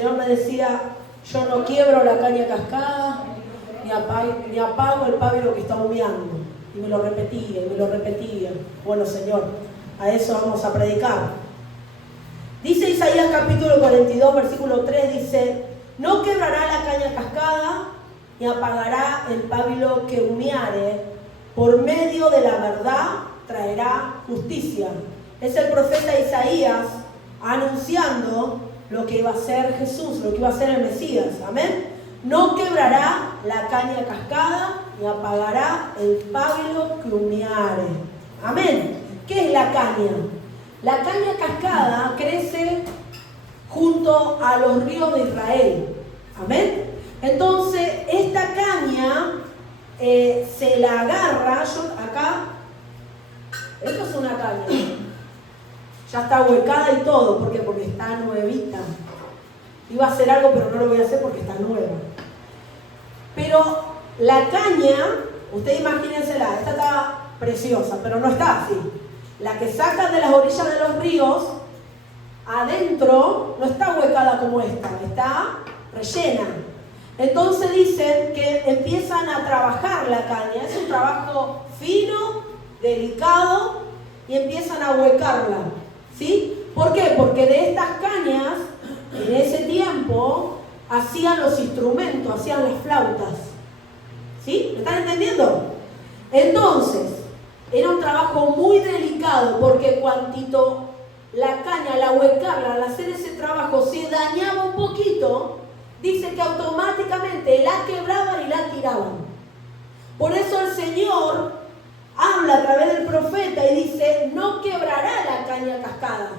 Señor me decía, yo no quiebro la caña cascada, ni apago el pábilo que está humeando. Y me lo repetía, y me lo repetía. Bueno, Señor, a eso vamos a predicar. Dice Isaías capítulo 42, versículo 3, dice, no quebrará la caña cascada, ni apagará el pábilo que humeare, por medio de la verdad traerá justicia. Es el profeta Isaías anunciando lo que iba a ser Jesús, lo que iba a ser el Mesías. Amén. No quebrará la caña cascada, ni apagará el pábilo que humeare. Amén. ¿Qué es la caña? La caña cascada crece junto a los ríos de Israel. Amén. Entonces, esta caña se la agarra. Acá, esto es una caña. Ya está huecada y todo. ¿Por qué? Porque está nuevita. Iba a hacer algo, pero no lo voy a hacer porque está nueva. Pero la caña, ustedes imagínensela, esta está preciosa, pero no está así. La que sacan de las orillas de los ríos, adentro no está huecada como esta, está rellena. Entonces dicen que empiezan a trabajar la caña, es un trabajo fino, delicado, y empiezan a huecarla, ¿sí? ¿Por qué? Porque de estas cañas, en ese tiempo, hacían los instrumentos, hacían las flautas, ¿sí? ¿Me están entendiendo? Entonces, era un trabajo muy delicado, porque cuantito la caña, al huecarla, al hacer ese trabajo, se dañaba un poquito, dice que automáticamente la quebraban y la tiraban. Por eso el Señor habla a través del profeta y dice, no quebrará la caña cascada.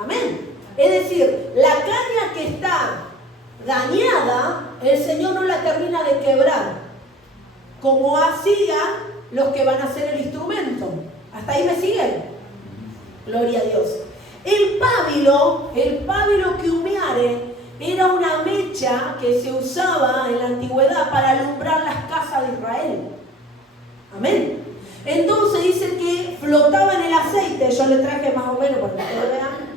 Amén. Es decir, la caña que está dañada, el Señor no la termina de quebrar, como hacían los que van a hacer el instrumento. ¿Hasta ahí me siguen? Gloria a Dios. El pábilo que humeare, era una mecha que se usaba en la antigüedad para alumbrar las casas de Israel. Amén. Entonces dice que flotaba en el aceite. Yo le traje más o menos para que ustedes vean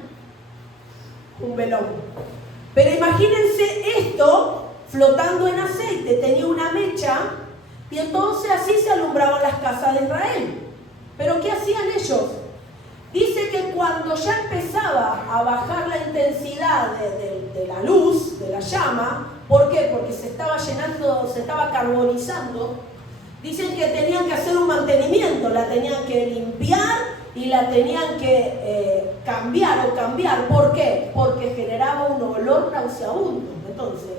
un velón. Pero imagínense esto flotando en aceite. Tenía una mecha y entonces así se alumbraban las casas de Israel. ¿Pero qué hacían ellos? Dice que cuando ya empezaba a bajar la intensidad de la luz, de la llama, ¿por qué? Porque se estaba llenando, se estaba carbonizando. Dicen que tenían que hacer un mantenimiento, la tenían que limpiar y la tenían que cambiar. ¿Por qué? Porque generaba un olor nauseabundo. Entonces,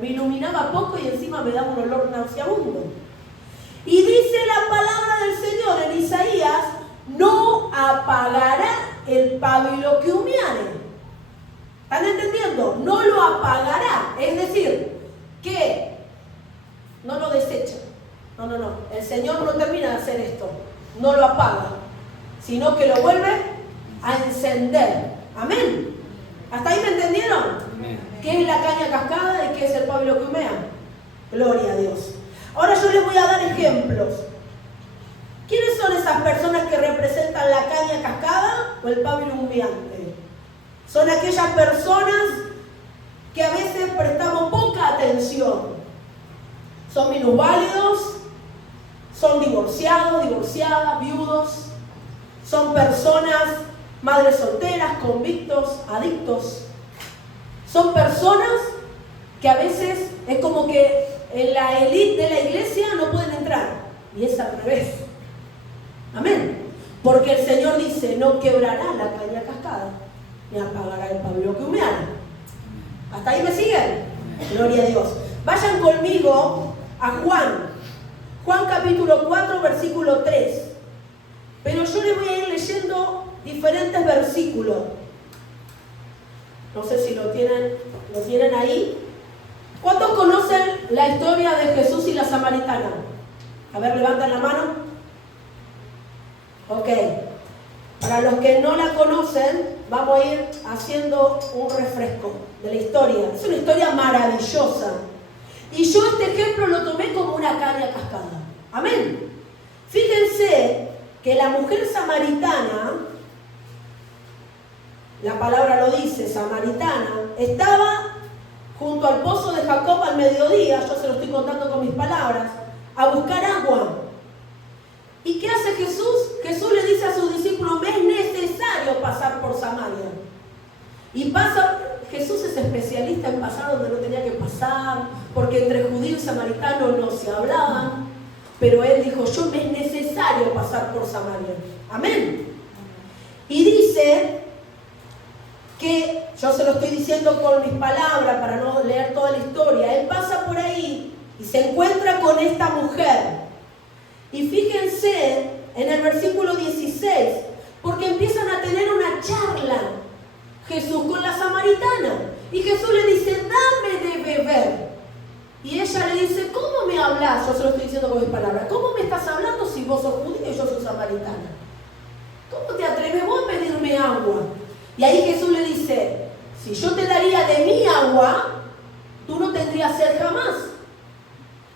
me iluminaba poco y encima me daba un olor nauseabundo. Y dice la palabra del Señor en Isaías, no apagará el pábilo que humeare. ¿Están entendiendo? No lo apagará. Es decir, que no lo desecha. No. El Señor no termina de hacer esto. No lo apaga, sino que lo vuelve a encender. Amén. ¿Hasta ahí me entendieron? Amén. ¿Qué es la caña cascada y qué es el pábilo que humea? Gloria a Dios. Ahora yo les voy a dar ejemplos. ¿Quiénes son esas personas que representan la caña cascada o el pábilo humeante? Son aquellas personas que a veces prestamos poca atención. Son minusválidos, son divorciados, divorciadas, viudos. Son personas, madres solteras, convictos, adictos. Son personas que a veces es como que en la élite de la iglesia no pueden entrar. Y es al revés. Amén. Porque el Señor dice, no quebrará la caña cascada, ni apagará el pábilo que humeara. ¿Hasta ahí me siguen? Gloria a Dios. Vayan conmigo a Juan. Juan capítulo 4, versículo 3. Pero yo les voy a ir leyendo diferentes versículos. No sé si lo tienen ahí. ¿Cuántos conocen la historia de Jesús y la samaritana? A ver, levantan la mano. Ok, para los que no la conocen, vamos a ir haciendo un refresco de la historia. Es una historia maravillosa. Y yo este ejemplo lo tomé como una caña cascada. Amén. Fíjense que la mujer samaritana la palabra lo dice, samaritana, estaba junto al pozo de Jacob al mediodía, yo se lo estoy contando con mis palabras, a buscar agua. ¿Y qué hace Jesús? Jesús le dice a sus discípulos, me es necesario pasar por Samaria. Y pasa, Jesús es especialista en pasar donde no tenía que pasar, porque entre judío y samaritano no se hablaban, pero él dijo, yo me es necesario pasar por Samaria. Amén. Y dice que, yo se lo estoy diciendo con mis palabras para no leer toda la historia, él pasa por ahí y se encuentra con esta mujer. Y fíjense en el versículo 16, porque empiezan a tener una charla Jesús con la samaritana. Y Jesús le dice, dame de beber. Y ella le dice, ¿cómo me hablas? Yo se lo estoy diciendo con mis palabras. ¿Cómo me estás hablando si vos sos judío y yo soy samaritana? ¿Cómo te atreves vos a pedirme agua? Y ahí Jesús le dice, si yo te daría de mi agua, tú no tendrías sed jamás.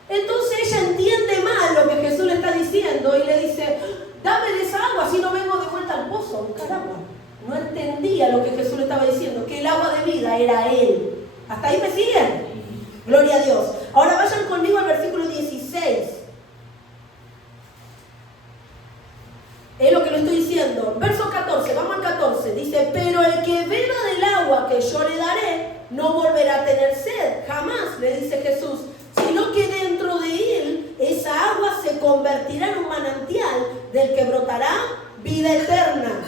Entonces ella entiende mal lo que Jesús le está diciendo y le dice, dame de esa agua, si no vengo de vuelta al pozo a buscar agua. No entendía lo que Jesús le estaba diciendo, que el agua de vida era Él. ¿Hasta ahí me siguen? Gloria a Dios. Ahora vayan conmigo al versículo 16. Es lo que le estoy diciendo. Verso 14, vamos al 14. Dice, pero el que beba del agua que yo le daré, no volverá a tener sed. Jamás, le dice Jesús. Sino que dentro de él, esa agua se convertirá en un manantial del que brotará vida eterna.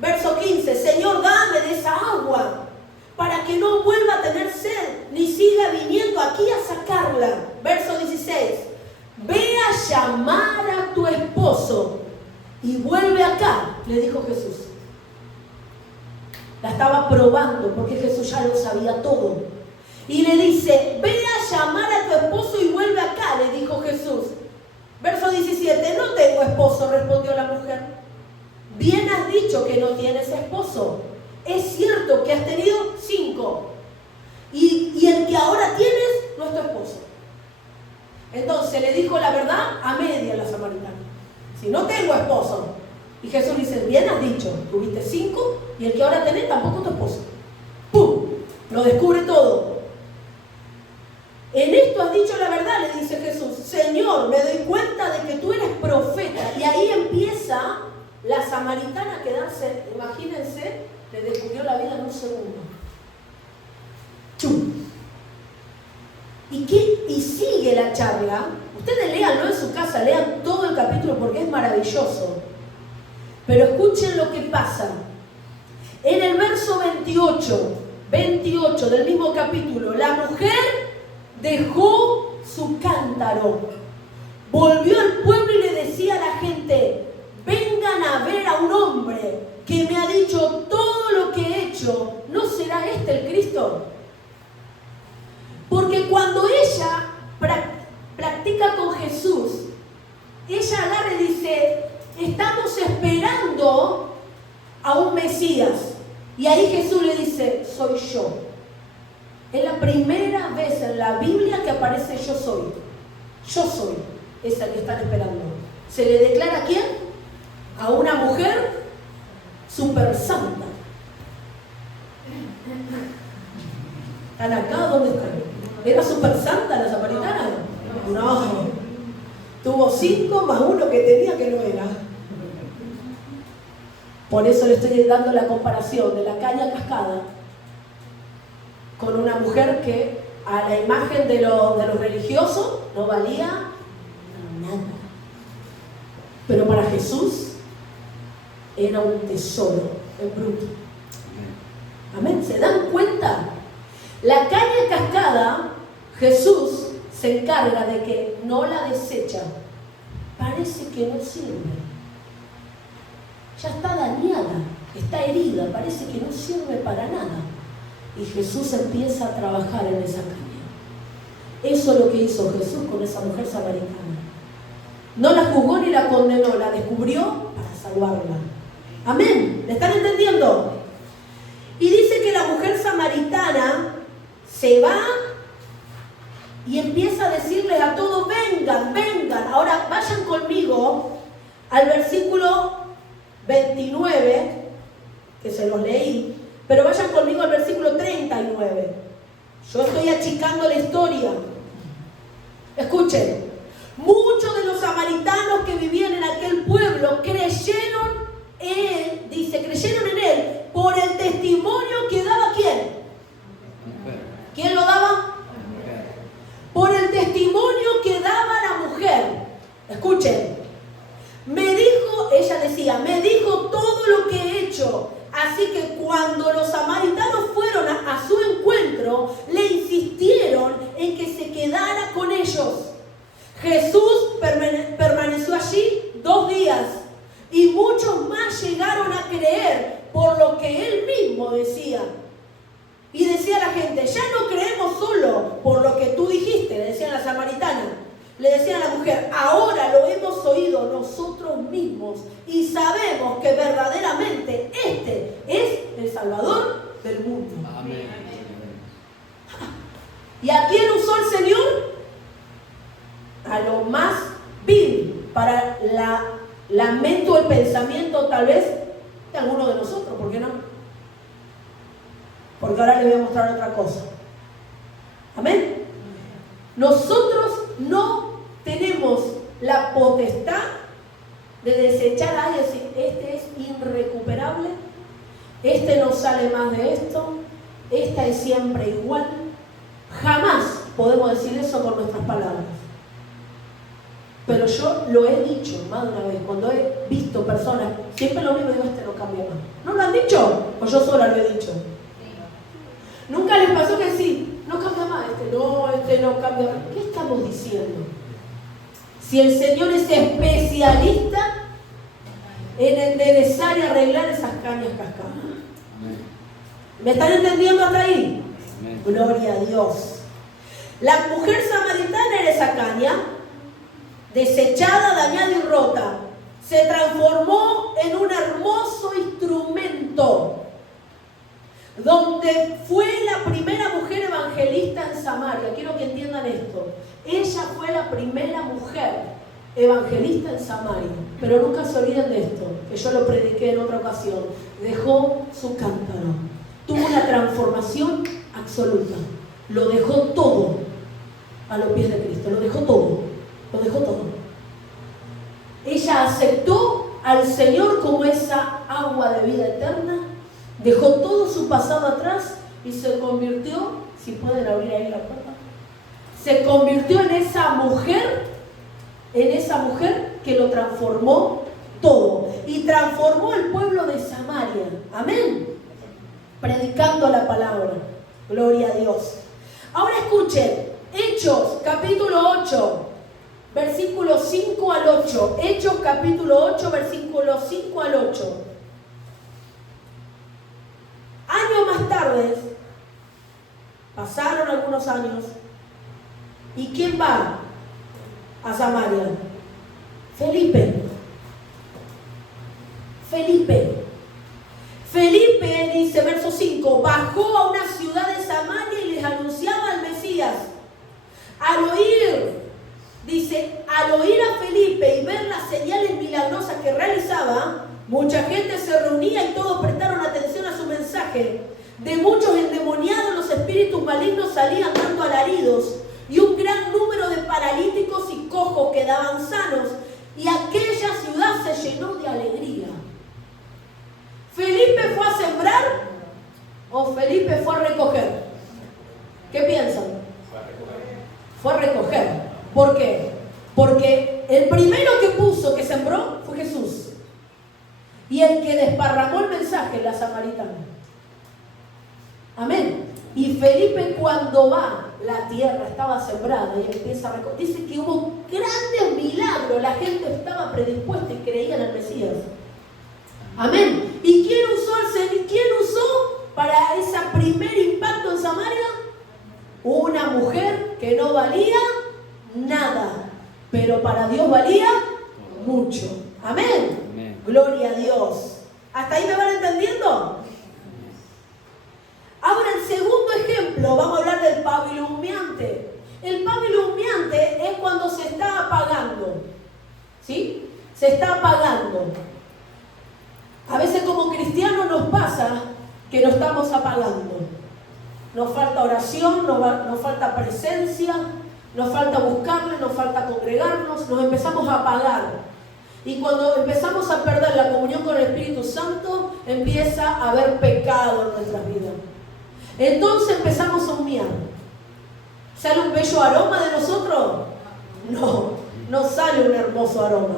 Verso 15, Señor, dame de esa agua, para que no vuelva a tener sed, ni siga viniendo aquí a sacarla. Verso 16, ve a llamar a tu esposo y vuelve acá, le dijo Jesús. La estaba probando porque Jesús ya lo sabía todo. Y le dice, ve a llamar a tu esposo y vuelve acá, le dijo Jesús. Verso 17, no tengo esposo, respondió la mujer. Bien has dicho que no tienes esposo. Es cierto que has tenido 5. Y el que ahora tienes no es tu esposo. Entonces le dijo la verdad a media la samaritana. Si no tengo esposo. Y Jesús dice, bien has dicho, tuviste 5 y el que ahora tenés tampoco es tu esposo. ¡Pum! Lo descubre todo. En esto has dicho la verdad, le dice Jesús. Señor, me doy cuenta de que tú eres profeta. Y ahí empieza la samaritana a quedarse, imagínense, le descubrió la vida en un segundo. ¡Chum! Y sigue la charla. Ustedes léanlo en su casa, lean todo el capítulo porque es maravilloso. Pero escuchen lo que pasa. En el verso 28 del mismo capítulo, la mujer dejó su cántaro, volvió al pueblo y le decía a la gente, vengan a ver a un hombre que me ha dicho todo lo que he hecho. ¿No será este el Cristo? Porque cuando ella practica con Jesús, ella agarra y dice, estamos esperando a un Mesías. Y ahí Jesús le dice, soy yo. Es la primera vez en la Biblia que aparece yo soy. Yo soy esa que están esperando. ¿Se le declara a quién? A una mujer super santa. ¿Están acá? ¿Dónde están? ¿Era super santa la samaritana? No. Tuvo 5 más 1 que tenía que no era. Por eso le estoy dando la comparación de la caña cascada con una mujer que a la imagen de los religiosos no valía nada. Pero para Jesús era un tesoro en bruto. Amén. ¿Se dan cuenta? La caña cascada, Jesús se encarga de que no la desecha. Parece que no sirve. Ya está dañada, está herida, parece que no sirve para nada. Y Jesús empieza a trabajar en esa caña. Eso es lo que hizo Jesús con esa mujer samaritana. No la juzgó ni la condenó, la descubrió para salvarla. Amén. ¿Le están entendiendo? Y dice que la mujer samaritana se va y empieza a decirles a todos, vengan, vengan. Ahora vayan conmigo al versículo 29 que se los leí, pero vayan conmigo al versículo 39. Yo estoy achicando la historia. Escuchen, muchos de los samaritanos que vivían en aquel pueblo creyeron en él por el testimonio que daba ¿quién? ¿Quién lo daba? Por el testimonio que daba la mujer. Escuchen, ella decía, me dijo todo lo que he hecho. Así que cuando los samaritanos fueron a su encuentro, le insistieron en que se quedara con ellos. Jesús permaneció allí 2 días y muchos más llegaron a creer por lo que él mismo decía. Y decía a la gente, ya no creemos solo por lo que tú dijiste, le decían a la samaritana. Le decían a la mujer, ahora lo hemos oído nosotros mismos y sabemos que verdaderamente este es el Salvador del mundo. Amén. ¿Y a quién usó el Señor? A lo más vil para la lamento, el pensamiento tal vez de alguno de nosotros, ¿por qué no? Porque ahora les voy a mostrar otra cosa. Amén. Nosotros no tenemos la potestad de desechar a alguien y decir, este es irrecuperable, este no sale más de esto, esta es siempre igual. Jamás podemos decir eso con nuestras palabras. Pero yo lo he dicho más de una vez, cuando he visto personas, siempre lo mismo, digo, este no cambia más. ¿No lo han dicho? O yo sola lo he dicho. Nunca les pasó que sí, no cambia más, este no cambia más. ¿Qué estamos diciendo? Si el Señor es especialista en enderezar y arreglar esas cañas cascadas. ¿Me están entendiendo hasta ahí? Amén. Gloria a Dios. La mujer samaritana era esa caña, desechada, dañada y rota. Se transformó en un hermoso instrumento, donde fue la primera mujer evangelista en Samaria. Quiero que entiendan esto. Ella fue la primera mujer evangelista en Samaria. Pero nunca se olviden de esto, que yo lo prediqué en otra ocasión. Dejó su cántaro. Tuvo una transformación absoluta. Lo dejó todo a los pies de Cristo. Lo dejó todo. Lo dejó todo. Ella aceptó al Señor como esa agua de vida eterna. Dejó todo su pasado atrás y se convirtió, si pueden abrir ahí la puerta, se convirtió en esa mujer que lo transformó todo. Y transformó el pueblo de Samaria. Amén. Predicando la palabra. Gloria a Dios. Ahora escuchen, Hechos capítulo 8, versículos 5 al 8. Hechos capítulo 8, versículos 5 al 8. Años más tarde, pasaron algunos años, ¿y quién va a Samaria? Felipe, dice verso 5, bajó a una ciudad de Samaria y les anunciaba al Mesías. Al oír a Felipe y ver las señales milagrosas que realizaba, mucha gente se reunía y todos prestaron atención a su mensaje. De muchos endemoniados los espíritus malignos salían dando alaridos, y un gran número de paralíticos y cojos quedaban sanos, y aquella ciudad se llenó de alegría. ¿Felipe fue a sembrar o Felipe fue a recoger? ¿Qué piensan? Fue a recoger. ¿Por qué? Porque el primero que sembró fue Jesús. Y el que desparramó el mensaje, la samaritana. Amén. Y Felipe, cuando va, la tierra estaba sembrada y empieza a recoger. Dice que hubo grandes milagros. La gente estaba predispuesta y creía en el Mesías. Amén. ¿Y quién usó para ese primer impacto en Samaria? Una mujer que no valía nada, pero para Dios valía mucho. Amén. Amén. Gloria a Dios. ¿Hasta ahí me van entendiendo? Ahora el segundo ejemplo, vamos a hablar del pábilo humeante. El pábilo humeante es cuando se está apagando. ¿Sí? Se está apagando. A veces como cristianos nos pasa que nos estamos apagando. Nos falta oración, nos falta presencia, nos falta buscarle, nos falta congregarnos, nos empezamos a apagar. Y cuando empezamos a perder la comunión con el Espíritu Santo, empieza a haber pecado en nuestras vidas. Entonces empezamos a humear. ¿Sale un bello aroma de nosotros? No sale un hermoso aroma.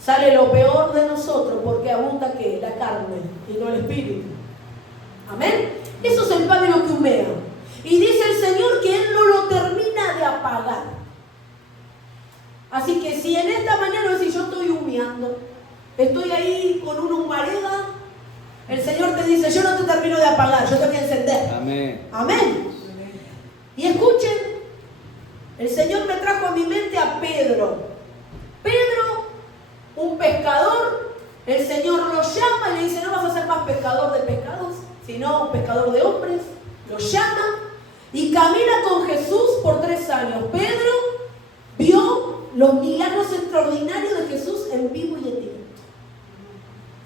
Sale lo peor de nosotros, porque abunda ¿qué? La carne y no el Espíritu. Amén. Eso es el pábilo que humea. Y dice el Señor que Él no lo termina de apagar. Así que si en esta mañana, si yo estoy humeando, estoy ahí con una humareda, el Señor te dice, yo no te termino de apagar, yo te voy a encender. Amén. Amén. Y escuchen, el Señor me trajo a mi mente a Pedro. Pedro, un pescador, el Señor lo llama y le dice, no vas a ser más pescador de pescados, sino pescador de hombres. Lo llama y camina con Jesús por 3 años. Pedro vio los milagros extraordinarios de Jesús en vivo y en directo.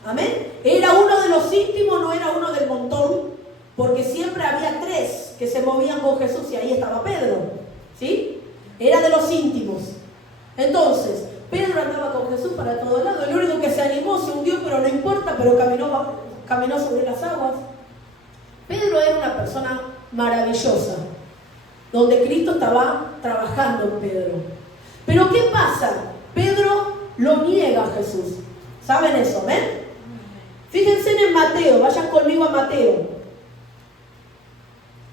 Amén. Era uno de los íntimos, no era uno del montón, porque siempre había 3 que se movían con Jesús y ahí estaba Pedro. ¿Sí? Era de los íntimos. Entonces, Pedro andaba con Jesús para todos lados. El único que se animó, se hundió, pero no importa, pero caminó sobre las aguas. Pedro era una persona maravillosa, donde Cristo estaba trabajando en Pedro. Pero ¿qué pasa? Pedro lo niega a Jesús. ¿Saben eso? ¿Ven? Fíjense en Mateo, vayan conmigo a Mateo.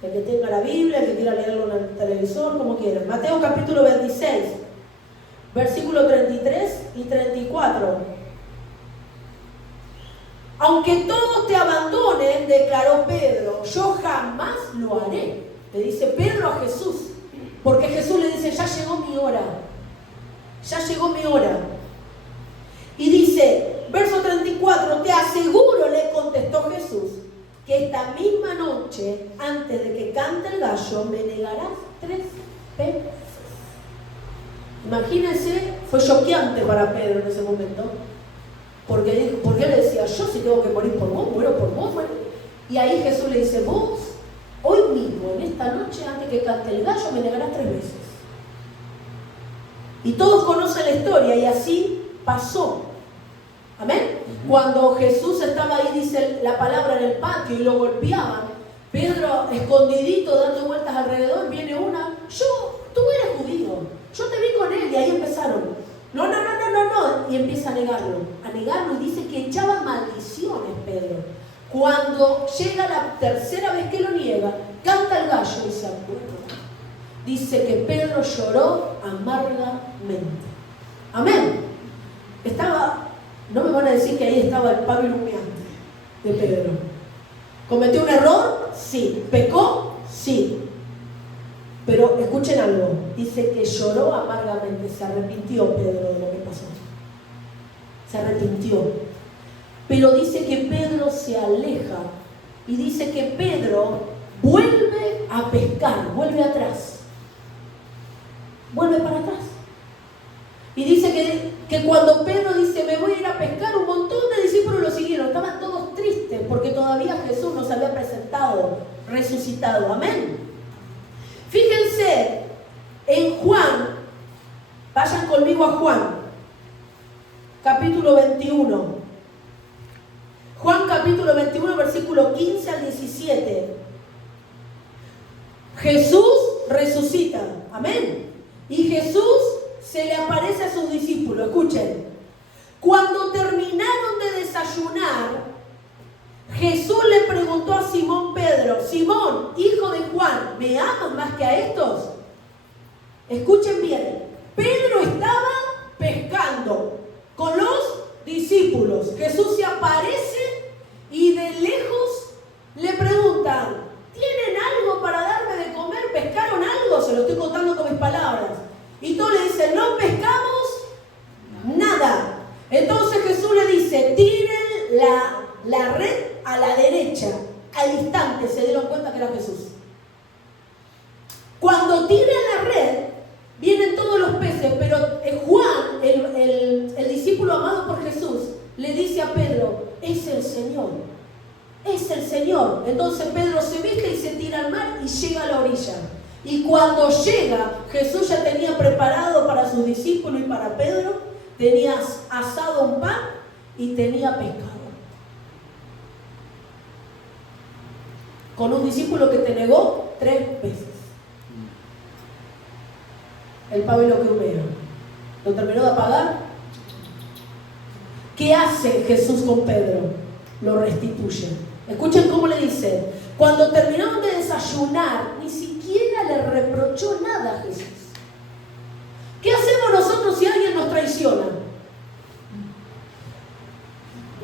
El que tenga la Biblia, el que quiera leerlo en el televisor, como quieran. Mateo capítulo 26, versículo 33 y 34. Aunque todos te abandonen, declaró Pedro, yo jamás lo haré. Le dice Pedro a Jesús, porque Jesús le dice, ya llegó mi hora. Ya llegó mi hora. Y dice, verso 34, te aseguro, le contestó Jesús, que esta misma noche, antes de que cante el gallo, me negarás 3 veces. Imagínense, fue choqueante para Pedro en ese momento. Porque él le decía, yo si tengo que morir por vos, muero por vos. Y ahí Jesús le dice, vos, hoy mismo, en esta noche, antes que cante el gallo, me negarás 3 veces. Y todos conocen la historia, y así pasó. Amén. Cuando Jesús estaba ahí, dice la palabra, en el patio, y lo golpeaban, Pedro, escondidito, dando vueltas alrededor, viene una, tú eres judío, yo te vi con él, y ahí empezaron. No, y empieza a negarlo, y dice que echaba maldiciones Pedro. Cuando llega la tercera vez que lo niega, canta el gallo y se acuerda. Dice que Pedro lloró amargamente. Amén. No me van a decir que ahí estaba el pábilo humeante de Pedro. ¿Cometió un error? Sí. ¿Pecó? Sí. Pero escuchen algo, dice que lloró amargamente, se arrepintió Pedro de lo que pasó. Se arrepintió. Pero dice que Pedro se aleja y dice que Pedro vuelve a pescar, vuelve atrás. Vuelve para atrás. Y dice que cuando Pedro dice, me voy a ir a pescar, un montón de discípulos lo siguieron. Estaban todos tristes porque todavía Jesús nos había presentado, resucitado. Amén. Fíjense en Juan, vayan conmigo a Juan, capítulo 21. Juan capítulo 21, versículo 15 al 17. Jesús resucita, amén. Y Jesús se le aparece a sus discípulos, escuchen. Cuando terminaron de desayunar, Jesús le preguntó a Simón Pedro, Simón, hijo de Juan, ¿me amas más que a estos? Escuchen bien, Pedro estaba pescando con los discípulos. Jesús se aparece y de lejos le preguntan, ¿tienen algo para darme de comer? ¿Pescaron algo? Se lo estoy contando con mis palabras. Y todos le dicen, no pescamos nada. Entonces Jesús le dice, tiren la red a la derecha. Al instante se dieron cuenta que era Jesús. Cuando tiran la red, vienen todos los peces, pero Juan, el discípulo amado por Jesús, le dice a Pedro, es el Señor. es el Señor. Entonces Pedro se viste y se tira al mar y llega a la orilla. Y cuando llega, Jesús ya tenía preparado para sus discípulos y para Pedro, tenía asado un pan y tenía pescado. Con un discípulo que te negó 3 veces. El Pablo que humea. ¿Lo terminó de apagar? ¿Qué hace Jesús con Pedro? Lo restituye. Escuchen cómo le dice. Cuando terminaron de desayunar, ni siquiera le reprochó nada a Jesús. ¿Qué hacemos nosotros si alguien nos traiciona?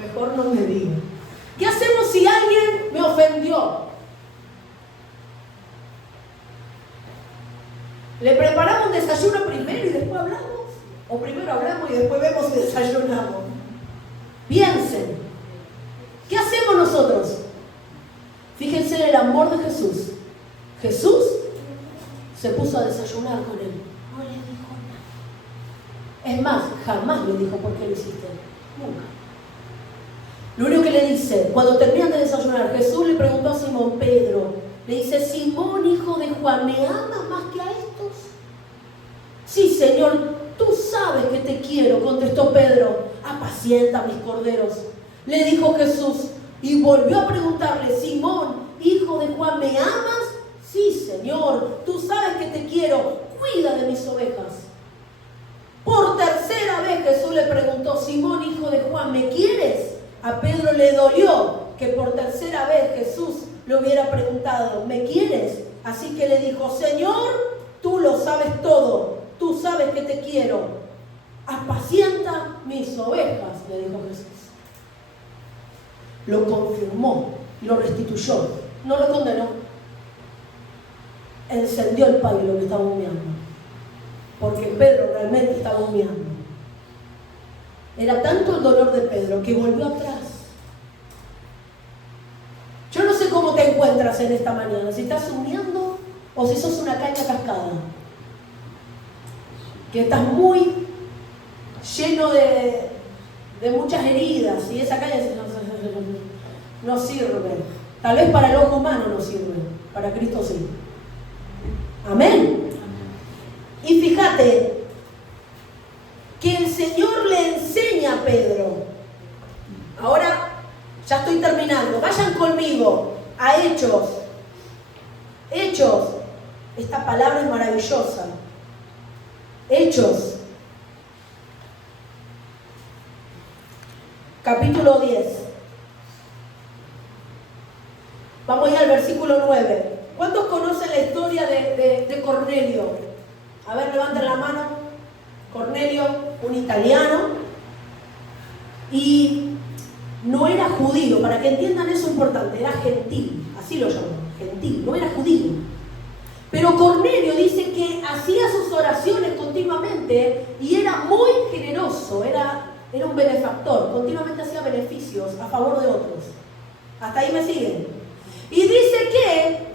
Mejor no me diga. ¿Qué hacemos si alguien me ofendió? ¿Le preparamos un desayuno primero y después hablamos? ¿O primero hablamos y después vemos si desayunamos? Piensen. ¿Qué hacemos nosotros? Fíjense en el amor de Jesús. Jesús se puso a desayunar con él. No le dijo nada. Es más, jamás le dijo por qué lo hiciste. Nunca. Lo único que le dice, cuando terminan de desayunar, Jesús le preguntó a Simón Pedro, le dice, Simón, hijo de Juan, ¿me amas más que a estos? Sí, Señor, tú sabes que te quiero, contestó Pedro. Apacienta mis corderos, le dijo Jesús. Y volvió a preguntarle, Simón, hijo de Juan, ¿me amas? Sí, Señor, tú sabes que te quiero, cuida de mis ovejas. Por tercera vez Jesús le preguntó, Simón, hijo de Juan, ¿me quieres? A Pedro le dolió que por tercera vez Jesús le hubiera preguntado, ¿me quieres? Así que le dijo, Señor, tú lo sabes todo, tú sabes que te quiero. Apacienta mis ovejas, le dijo Jesús. Lo confirmó, lo restituyó, no lo condenó. Encendió el pabilo que estaba humeando, porque Pedro realmente estaba humeando. Era tanto el dolor de Pedro que volvió atrás. Yo no sé cómo te encuentras en esta mañana, si estás humeando o si sos una caña cascada, que estás muy lleno de muchas heridas y esa caña no sirve. Tal vez para el ojo humano no sirve, para Cristo sí. Amén. Y fíjate que el Señor le enseña a Pedro. Ahora ya estoy terminando. Vayan conmigo a Hechos. Hechos. Esta palabra es maravillosa. Hechos. Capítulo 10. Vamos a ir al versículo 9. ¿Cuántos conocen la historia de Cornelio? A ver, levanten la mano. Cornelio, un italiano, y no era judío, para que entiendan eso importante, era gentil, así lo llaman, gentil, no era judío. Pero Cornelio dice que hacía sus oraciones continuamente y era muy generoso, era un benefactor, continuamente hacía beneficios a favor de otros. ¿Hasta ahí me siguen? Y dice que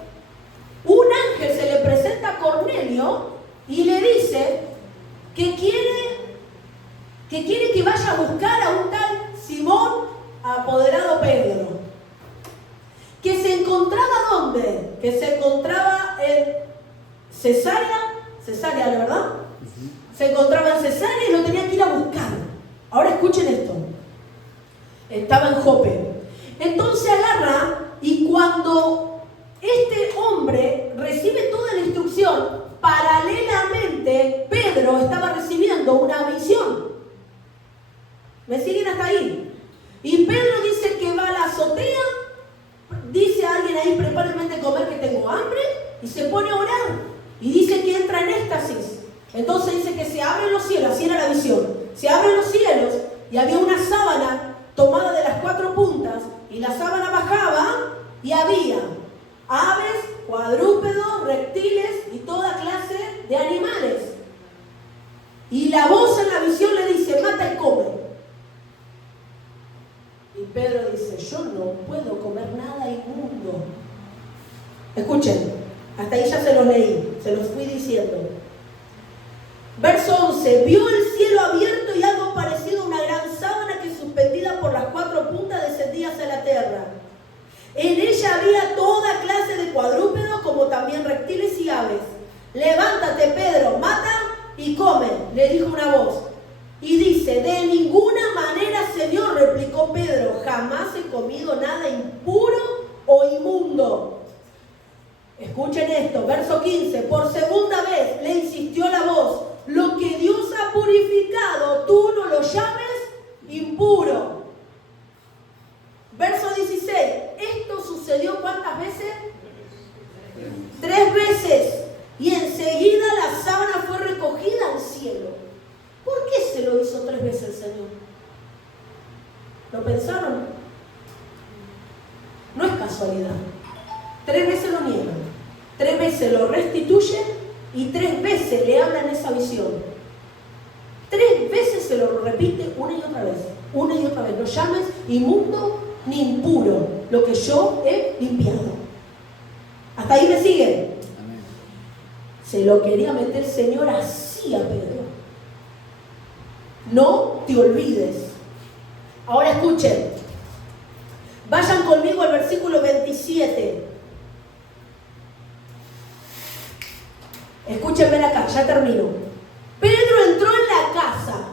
un ángel se le presenta a Cornelio y le dice que quiere que vaya a buscar a un tal Simón apoderado Pedro, que se encontraba ¿dónde? Que se encontraba en Cesarea, ¿la verdad? Se encontraba en Cesarea y lo tenía que ir a buscar. Ahora escuchen esto. Estaba en Jope. Entonces agarra y cuando este hombre recibe toda la instrucción, paralelamente Pedro estaba recibiendo una visión. ¿Me siguen hasta ahí? Y Pedro dice que va a la azotea, dice a alguien ahí, prepárenme de comer que tengo hambre, y se pone a orar. Y dice que entra en éxtasis. Entonces dice que se abren los cielos, así era la visión. Se abren los cielos y había una sábana tomada de las 4 puntas, y la sábana bajaba y había aves, cuadrúpedos, reptiles y toda clase de animales. Y la voz en la visión le dice, mata y come. Y Pedro dice, yo no puedo comer nada inmundo. Escuchen, hasta ahí ya se los leí, se los fui diciendo. Verso 11, vio el cielo abierto y algo parecido a una gran sábana que suspendida por las 4 puntas descendía hacia la tierra. En ella había toda clase de cuadrúpedos, como también reptiles y aves. Levántate, Pedro, mata y come, le dijo una voz. Y dice, de ninguna manera, Señor, replicó Pedro, jamás he comido nada impuro o inmundo. Escuchen esto, verso 15, por segunda vez le insistió la voz, lo que Dios ha purificado, tú no lo llames impuro. Verso 16, esto sucedió ¿cuántas veces? 3 veces. Y enseguida la sábana fue recogida al cielo. ¿Por qué se lo hizo 3 veces el Señor? ¿Lo pensaron? No es casualidad. 3 veces lo niegan, 3 veces lo restituyen y 3 veces le hablan esa visión. 3 veces se lo repite una y otra vez. Una y otra vez. No llames inmundo ni impuro lo que yo he limpiado. ¿Hasta ahí me siguen? Amén. Se lo quería meter el Señor así a Pedro. No te olvides. Ahora escuchen. Vayan conmigo al versículo 27. Escúchenme acá, ya termino. Pedro entró en la casa,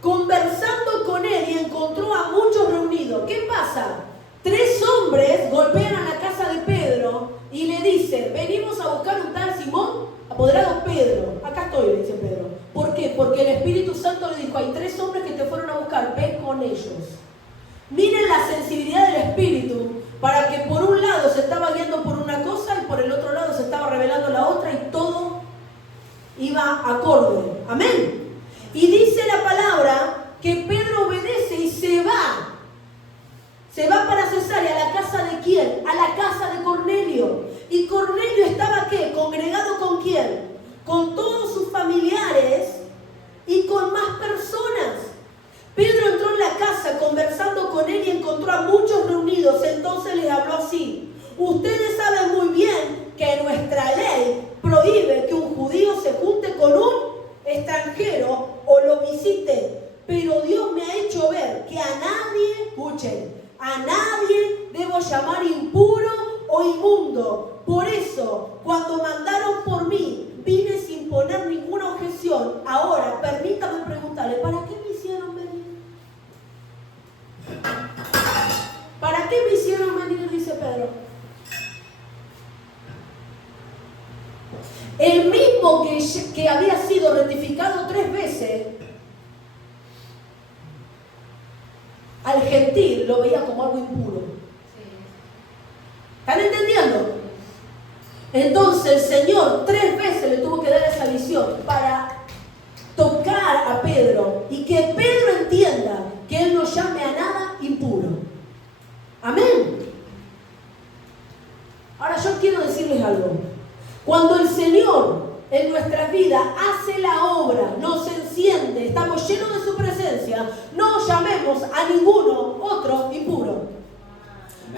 conversando con él y encontró a muchos reunidos. ¿Qué pasa? 3 hombres golpean a la casa de Pedro y le dicen, venimos a buscar un tal Simón, apoderado Pedro. Acá estoy, le dice Pedro. ¿Por qué? Porque el Espíritu Santo le dijo, hay 3 hombres que te fueron a buscar, ve con ellos. Miren la sensibilidad del Espíritu, para que por un lado se estaba guiando por una cosa y por el otro lado se estaba revelando la otra y todo iba acorde. Amén. Y dice la palabra que Pedro obedece y se va. Se va para Cesarea. ¿A la casa de quién? A la casa de Cornelio. ¿Y Cornelio estaba qué? ¿Congregado con quién? Con todos sus familiares y con más personas. Pedro entró en la casa conversando con él y encontró a muchos reunidos. Entonces les habló así. Ustedes saben muy bien que nuestra ley prohíbe que un judío se junte con un extranjero o lo visite. Pero Dios me ha hecho ver que a nadie, escuchen, a nadie debo llamar impuro o inmundo. Por eso, cuando mandaron por mí, vine sin poner ninguna objeción. Ahora, permítame preguntarle, ¿para qué me hicieron venir? ¿Para qué me hicieron venir? Dice Pedro. El mismo que había sido rectificado 3 veces, al gentil lo veía como algo impuro. ¿Están entendiendo? Entonces el Señor 3 veces le tuvo que dar esa visión para tocar a Pedro y que Pedro entienda que él no llame a nada impuro. Amén. Ahora yo quiero decirles algo. Cuando el Señor en nuestras vidas hace la obra, nos enciende, estamos llenos de su presencia, no llamemos a ninguno otro impuro.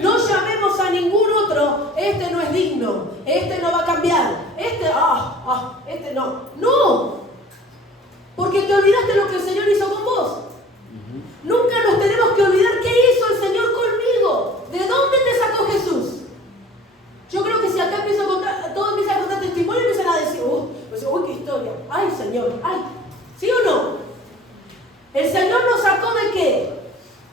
No llamemos a ningún otro, este no es digno, este no va a cambiar, este no. No, porque te olvidaste lo que el Señor hizo con vos. Nunca nos tenemos que olvidar qué hizo el Señor conmigo. ¿De dónde te sacó Jesús? Yo creo que si acá empiezo a contar, todos empiezan a contar testimonio y empiezan a decir, uy, qué historia, ay Señor, ay, ¿sí o no? El Señor nos sacó ¿de qué?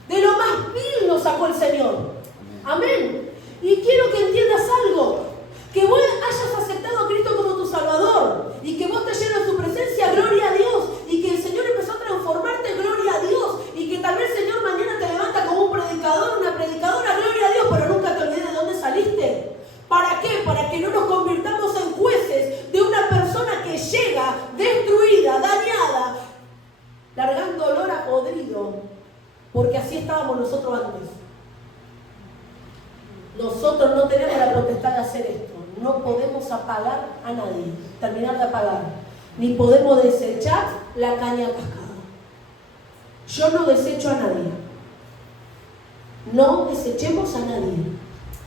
De lo más vil nos sacó el Señor. Amén. Y quiero que entiendas algo, que vos hayas aceptado a Cristo como tu Salvador y que vos te llenes de su presencia, gloria a Dios, y que el Señor empezó a transformarte, gloria a Dios, y que tal vez el Señor mañana te levanta como un predicador, una predicadora, gloria a Dios, pero nunca te olvides de dónde saliste. ¿Para qué? Para que no nos convirtamos en jueces de una persona que llega destruida, dañada, largando olor a podrido, porque así estábamos nosotros antes. Nosotros no tenemos la potestad de hacer esto. No podemos apagar a nadie, terminar de apagar. Ni podemos desechar la caña cascada. Yo no desecho a nadie. No desechemos a nadie.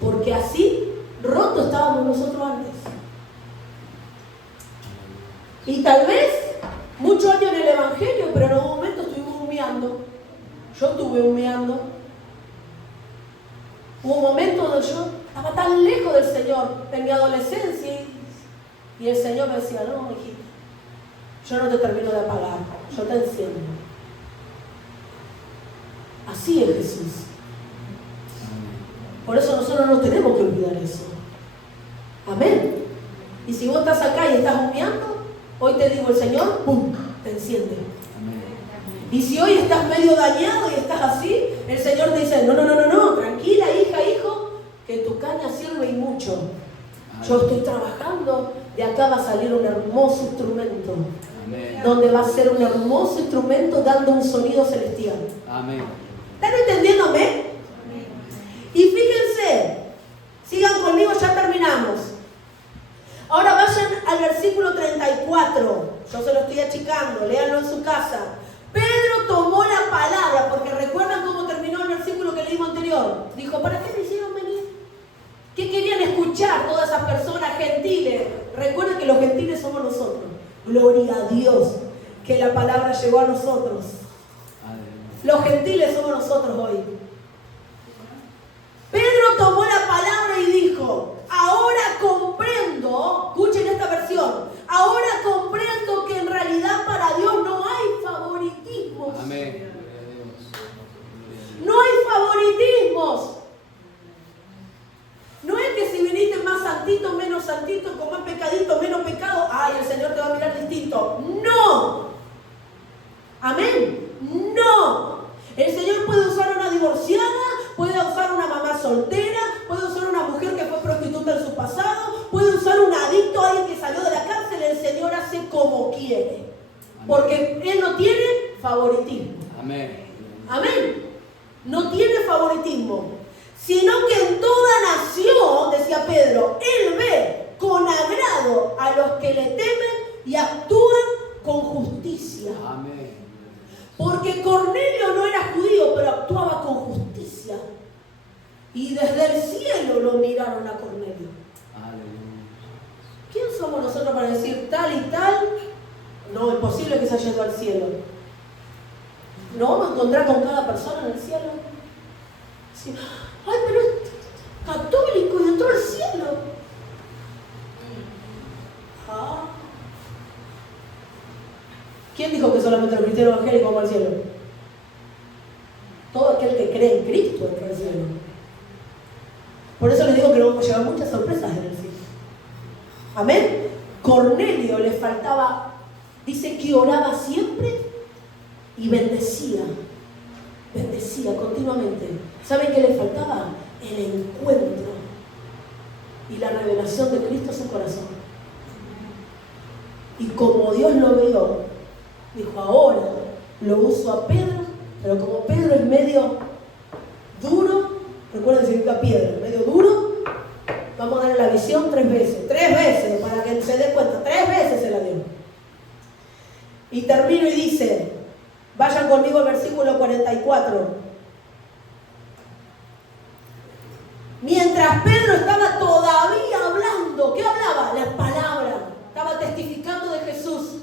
Porque así roto estábamos nosotros antes. Y tal vez muchos años en el Evangelio, pero en algún momento estuvimos humeando. Yo estuve humeando. Hubo un momento donde yo estaba tan lejos del Señor en mi adolescencia y el Señor me decía, no, hijita, yo no te termino de apagar, yo te enciendo. Así es Jesús. Por eso nosotros no tenemos que olvidar eso. Amén. Y si vos estás acá y estás humeando, hoy te digo, el Señor, ¡pum!, te enciende. Amén. Y si hoy estás medio dañado y estás así, el Señor te dice, no, tranquila, hija, hijo, que tu caña sirve y mucho. Yo estoy trabajando, de acá va a salir un hermoso instrumento. Amén. Donde va a ser un hermoso instrumento dando un sonido celestial. Amén. ¿Están entendiéndome? Y fíjense, sigan conmigo, ya terminamos. Ahora vayan al versículo 34. Yo se lo estoy achicando, léanlo en su casa. Pedro tomó la palabra, porque recuerdan cómo terminó el versículo que leímos anterior. Dijo, ¿para qué me hicieron venir? ¿Qué querían escuchar todas esas personas gentiles? Recuerden que los gentiles somos nosotros. Gloria a Dios, que la palabra llegó a nosotros. Los gentiles somos nosotros hoy. Pedro tomó la palabra y dijo, ahora comprendo, escuchen esta versión, ahora comprendo que en realidad para Dios no hay favoritismos. Amén. No hay favoritismos. No es que si viniste más santito, menos santito, con más pecadito, menos pecado, ay, el Señor te va a mirar distinto. No. Amén. No. El Señor puede usar una divorciada, puede usar una mamá soltera, puede usar una mujer que fue prostituta en su pasado, puede usar un adicto, alguien que salió de la cárcel. El Señor hace como quiere. Porque Él no tiene favoritismo. Amén. Amén. No tiene favoritismo. Sino que en toda nación, decía Pedro, Él ve con agrado a los que le temen y actúan con justicia. Amén. Porque Cornelio no era judío, pero actuaba con justicia. Y desde el cielo lo miraron a Cornelio. Aleluya. ¿Quién somos nosotros para decir tal y tal? No, es posible que se haya ido al cielo. ¿Nos vamos a encontrar con cada persona en el cielo? Sí. Ay, pero es católico y entró al cielo. Ah. ¿Quién dijo que solamente los cristianos evangélicos van al cielo? Todo aquel que cree en Cristo entra al cielo. Por eso les digo que nos vamos a llevar muchas sorpresas en el cielo. Amén. Cornelio le faltaba, dice que oraba siempre y bendecía continuamente. ¿Saben qué le faltaba? El encuentro y la revelación de Cristo en su corazón. Y como Dios lo vio, dijo, ahora lo uso a Pedro, pero como Pedro es medio duro, recuerden que significa piedra, medio duro, vamos a darle la visión 3 veces, para que se dé cuenta, 3 veces se la dio. Y termino y dice, vayan conmigo al versículo 44. Mientras Pedro estaba todavía hablando, ¿qué hablaba? La palabra, estaba testificando de Jesús.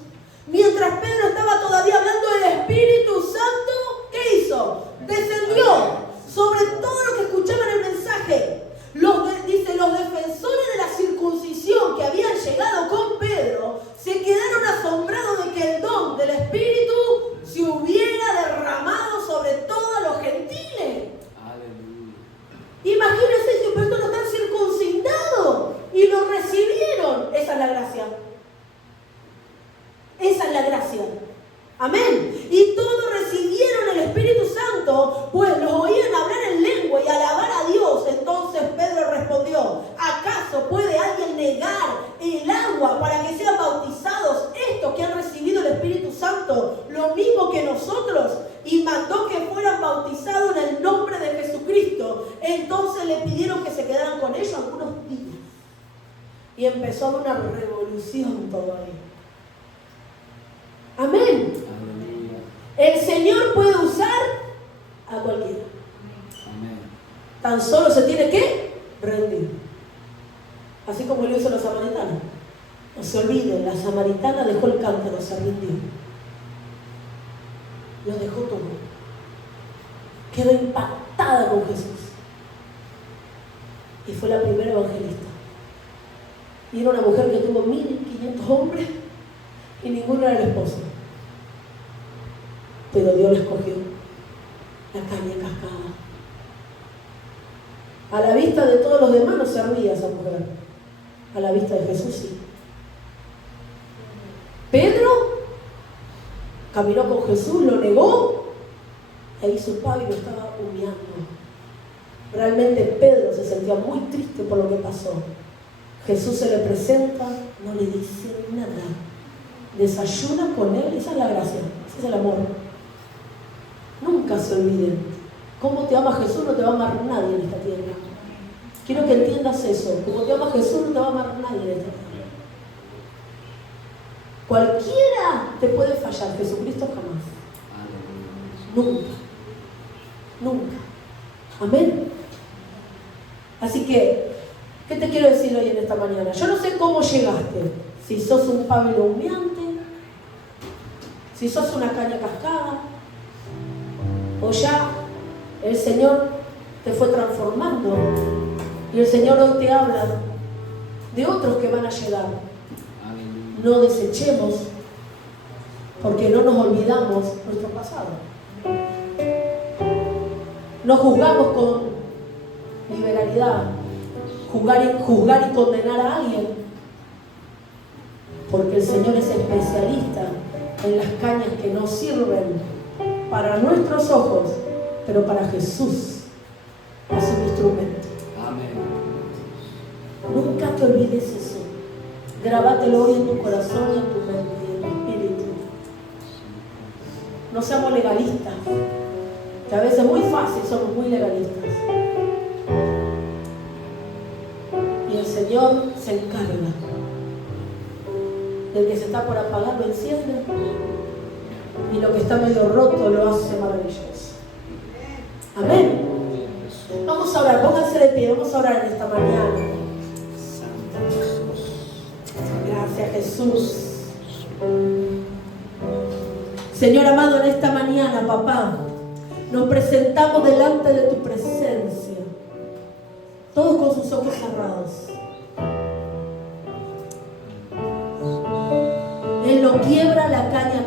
Mientras Pedro estaba todavía hablando, el Espíritu Santo, ¿qué hizo? Descendió sobre todo los que escuchaban el mensaje. Dice, los defensores de la circuncisión que habían llegado con Pedro se quedaron asombrados de que el don del Espíritu se hubiera derramado sobre todos los gentiles. Imagínense si estos no están circuncidados y lo recibieron. Esa es la gracia. Esa es la gracia. Amén. Y todos recibieron el Espíritu Santo, pues los oían hablar en lengua y alabar a Dios. Entonces Pedro respondió, ¿acaso puede alguien negar el agua para que sean bautizados estos que han recibido el Espíritu Santo, lo mismo que nosotros? Y mandó que fueran bautizados en el nombre de Jesucristo. Entonces le pidieron que se quedaran con ellos algunos días. Y empezó una revolución todavía. Amén. Aleluya. El Señor puede usar a cualquiera. Amén. Tan solo se tiene que rendir. Así como lo hizo la samaritana. No se olviden, la samaritana dejó el cántaro, se rindió. Lo dejó todo. Quedó impactada con Jesús. y fue la primera evangelista. Y era una mujer que tuvo 1500 hombres y ninguno era el esposo. Pero Dios la escogió, la caña cascada. A la vista de todos los demás no servía esa mujer. A la vista de Jesús sí. Pedro caminó con Jesús, lo negó, e hizo un pavo y lo estaba humillando. Realmente Pedro se sentía muy triste por lo que pasó. Jesús se le presenta, no le dice nada. Desayuna con él, esa es la gracia, ese es el amor. Nunca se olviden. Cómo te ama Jesús no te va a amar nadie en esta tierra. Quiero que entiendas eso. Como te ama Jesús no te va a amar nadie en esta tierra. Cualquiera te puede fallar, Jesucristo jamás. Nunca. Nunca. Amén. Así que, ¿qué te quiero decir hoy en esta mañana? Yo no sé cómo llegaste. Si sos un pábilo humeante, si sos una caña cascada, o ya el Señor te fue transformando y el Señor hoy te habla de otros que van a llegar. No desechemos, porque no nos olvidamos nuestro pasado. No juzgamos con liberalidad, juzgar y condenar a alguien, porque el Señor es especialista en las cañas que no sirven para nuestros ojos, pero para Jesús es un instrumento. Amén. Nunca te olvides eso. Grabátelo hoy en tu corazón y en tu mente y en tu espíritu. No seamos legalistas, que a veces es muy fácil, somos muy legalistas. Y el Señor se encarga del que se está por apagar, lo enciende, y lo que está medio roto lo hace maravilloso. Amén. Vamos a orar, pónganse de pie, vamos a orar en esta mañana. Gracias, Jesús. Señor amado, en esta mañana, papá, nos presentamos delante de tu presencia, todos con sus ojos cerrados. Él no quiebra la caña